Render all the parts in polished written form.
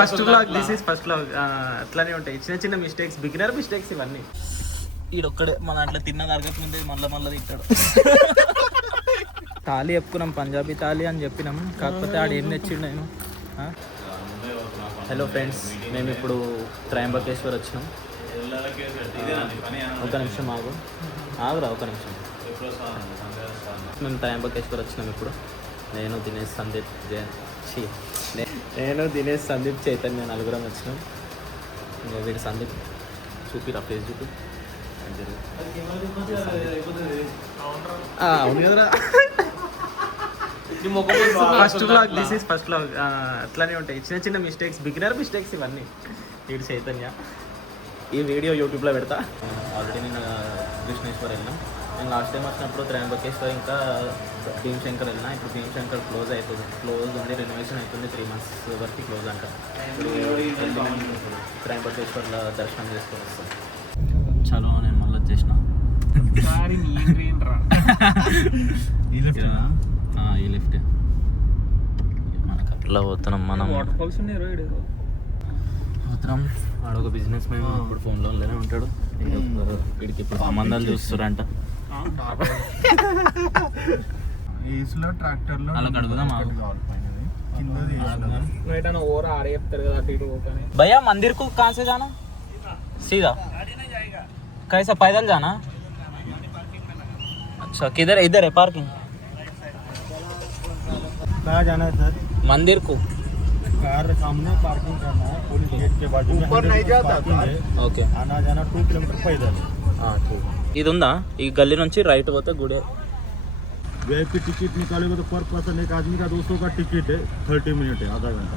First blog, this is first blog. అట్లానే ఉంటాయి చిన్న చిన్న మిస్టేక్స్, బిగినర్ మిస్టేక్స్ ఇవన్నీ. ఈడొక్కడే మన అట్లా తిన్న తరగతి ముందే మళ్ళీ తింటాడు. తాళి చెప్పుకున్నాం, పంజాబీ తాళి అని చెప్పినాం, కాకపోతే ఆడు ఏం తెచ్చిండు నేను. హలో ఫ్రెండ్స్, మేము ఇప్పుడు త్రయంబకేశ్వర్ వచ్చినాం. ఒక నిమిషం ఆగురా ఒక నిమిషం. మేము త్రయంబకేశ్వర్ వచ్చినాం ఇప్పుడు. నేను దినేష్ సందీప్ చైతన్య నలుగురం వచ్చినాం. వీడు సందీప్ చూపిరా, ఫేస్ చూపి. అవును కదరా, first blog, this is first blog. అట్లానే ఉంటాయి చిన్న చిన్న మిస్టేక్స్, బిగినర్ మిస్టేక్స్ ఇవన్నీ. వీడు చైతన్య. ఈ వీడియో యూట్యూబ్లో పెడతా. ఆల్రెడీ నేను కృష్ణేశ్వర్ వెళ్ళినా. నేను లాస్ట్ టైం వచ్చినప్పుడు త్రయంబకేశ్వర్ ఇంకా భీమశంకర్ వెళ్ళినా. ఇప్పుడు భీమశంకర్ క్లోజ్ అవుతుంది, క్లోజ్ ఉంది, రెనోవేషన్ అవుతుంది. 3 months వరకు క్లోజ్ అంట. ఇప్పుడు త్రయంబకేశ్వర్లో దర్శనం చేసుకొని వస్తాం. చలో, నేను మళ్ళీ వచ్చేసిన. ఈ లిఫ్ట్ మనకు అట్లా పోతున్నాం. మనం పోతున్నాం. వాడొక బిజినెస్ మ్యాన్, ఇప్పుడు ఫోన్లోనే ఉంటాడు. వీడికి ఇప్పుడు సంబంధాలు చూస్తారంట. అలా కడుగుదాం. भैया मंदिर को कहाँ से जाना? सीधा कैसा पैदल जाना? अच्छा, किधर इधर है पार्किंग? कहाँ जाना है सर? मंदिर को कार सामने पार्किंग करना है, पुलिस गेट के बाजू में. ऊपर नहीं जाता. ओके, आना जाना 2 किलोमीटर पैदल. ఇది ఉందా? ఈ గల్లీ నుంచి రైట్ పోతే గుడే. वीआईपी टिकट निकालेगा तो पर पर्सन एक आदमी का 200 का टिकट है. 30 मिनट है, आधा घंटा.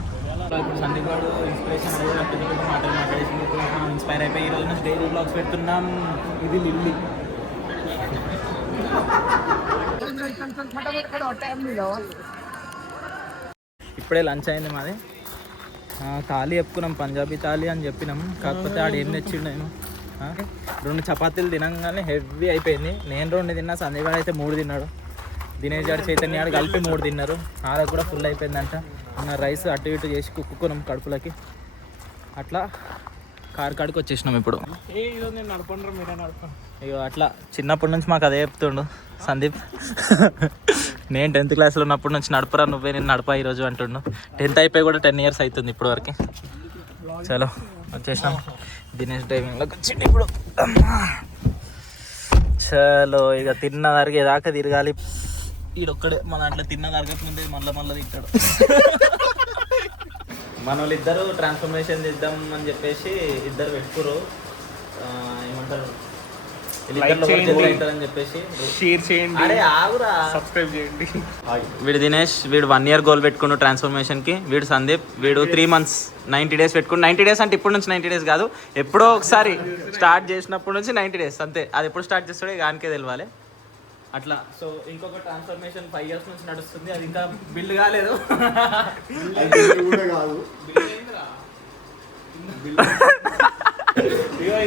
ఇప్పుడు సందీప్ గారు ఇన్స్పిరేషన్ అనేది మాట్లాడేసి ఇన్స్పైర్ అయిపోయి ఈరోజు నుంచి డైలీ బ్లాగ్స్ పెడుతున్నాం. ఇది లిల్లీ. ఇప్పుడే లంచ్ అయింది మాది. తాళి చెప్పుకున్నాం, పంజాబీ తాళి అని చెప్పినాం, కాకపోతే ఆడు ఏం తెచ్చిండు. నేను 2 చపాతీలు తినగానే హెవీ అయిపోయింది. నేను 2 తిన్నా, సందీప్ గారు అయితే 3 తిన్నాడు. దినేష్ గారు, చైతన్య గారు కలిపి 3 తిన్నారు. ఆడ కూడా ఫుల్ అయిపోయిందంట. మన రైస్ అటు ఇటు చేసి కుక్కున్నాం కడుపులకి. అట్లా కారు కాడికి వచ్చేసినాం ఇప్పుడు. ఇక అట్లా చిన్నప్పటి నుంచి మాకు అదే చెప్తుండు సందీప్. నేను 10th క్లాస్లో ఉన్నప్పటి నుంచి నడపరా నువ్వే, నేను నడపా ఈరోజు అంటుండు. 10th అయిపోయి కూడా 10 years అవుతుంది ఇప్పటి వరకు. చలో వచ్చేసినాం. దినేష్ డ్రైవింగ్లోకి వచ్చిండు ఇప్పుడు. చలో ఇక తిన్న తరిగేదాకా తిరగాలి. ఈడొక్కడే మన అట్లా తిన్న తరగతి ముందే మళ్ళీ తింటాడు. మన వాళ్ళిద్దరు ట్రాన్స్ఫర్మేషన్ చేద్దాం అని చెప్పేసి ఇద్దరు పెట్టుకురు. ఏమంటారు, వీడు దినేష్, వీడు 1 year గోల్ పెట్టుకున్నాడు ట్రాన్స్ఫర్మేషన్ కి. వీడు సందీప్, వీడు 3 months 90 days పెట్టుకున్నాడు. 90 days అంటే ఇప్పుడు నుంచి 90 days కాదు, ఎప్పుడో ఒకసారి స్టార్ట్ చేసినప్పటి నుంచి 90 days అంతే. అది ఎప్పుడు స్టార్ట్ చేస్తాడో దానికే తెలియాలి. అట్లా. సో ఇంకొక ట్రాన్స్ఫర్మేషన్ 5 years నుంచి నడుస్తుంది. అది ఇంకా బిల్డ్ కాలేదు.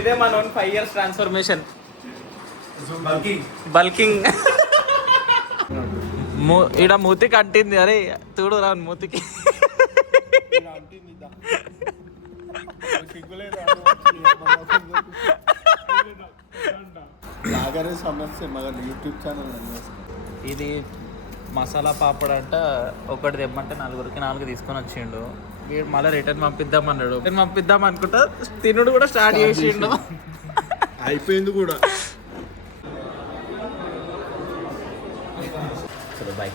ఇదే మన 5 years ట్రాన్స్ఫర్మేషన్. బల్కింగ్ ఈడ మూతికి అంటింది. అరే చూడు రా మూతికి. ఇది మసాలా పాపడ్ అంట. ఒకటి తెమ్మంటే 4 తీసుకొని వచ్చిండు. వీడు మళ్ళీ రిటర్న్ పంపిద్దామన్నాడు. పంపిద్దాం అనుకుంటా తినుడు కూడా స్టార్ట్ చేసిండు. అయిపోయింది కూడా. బాయ్.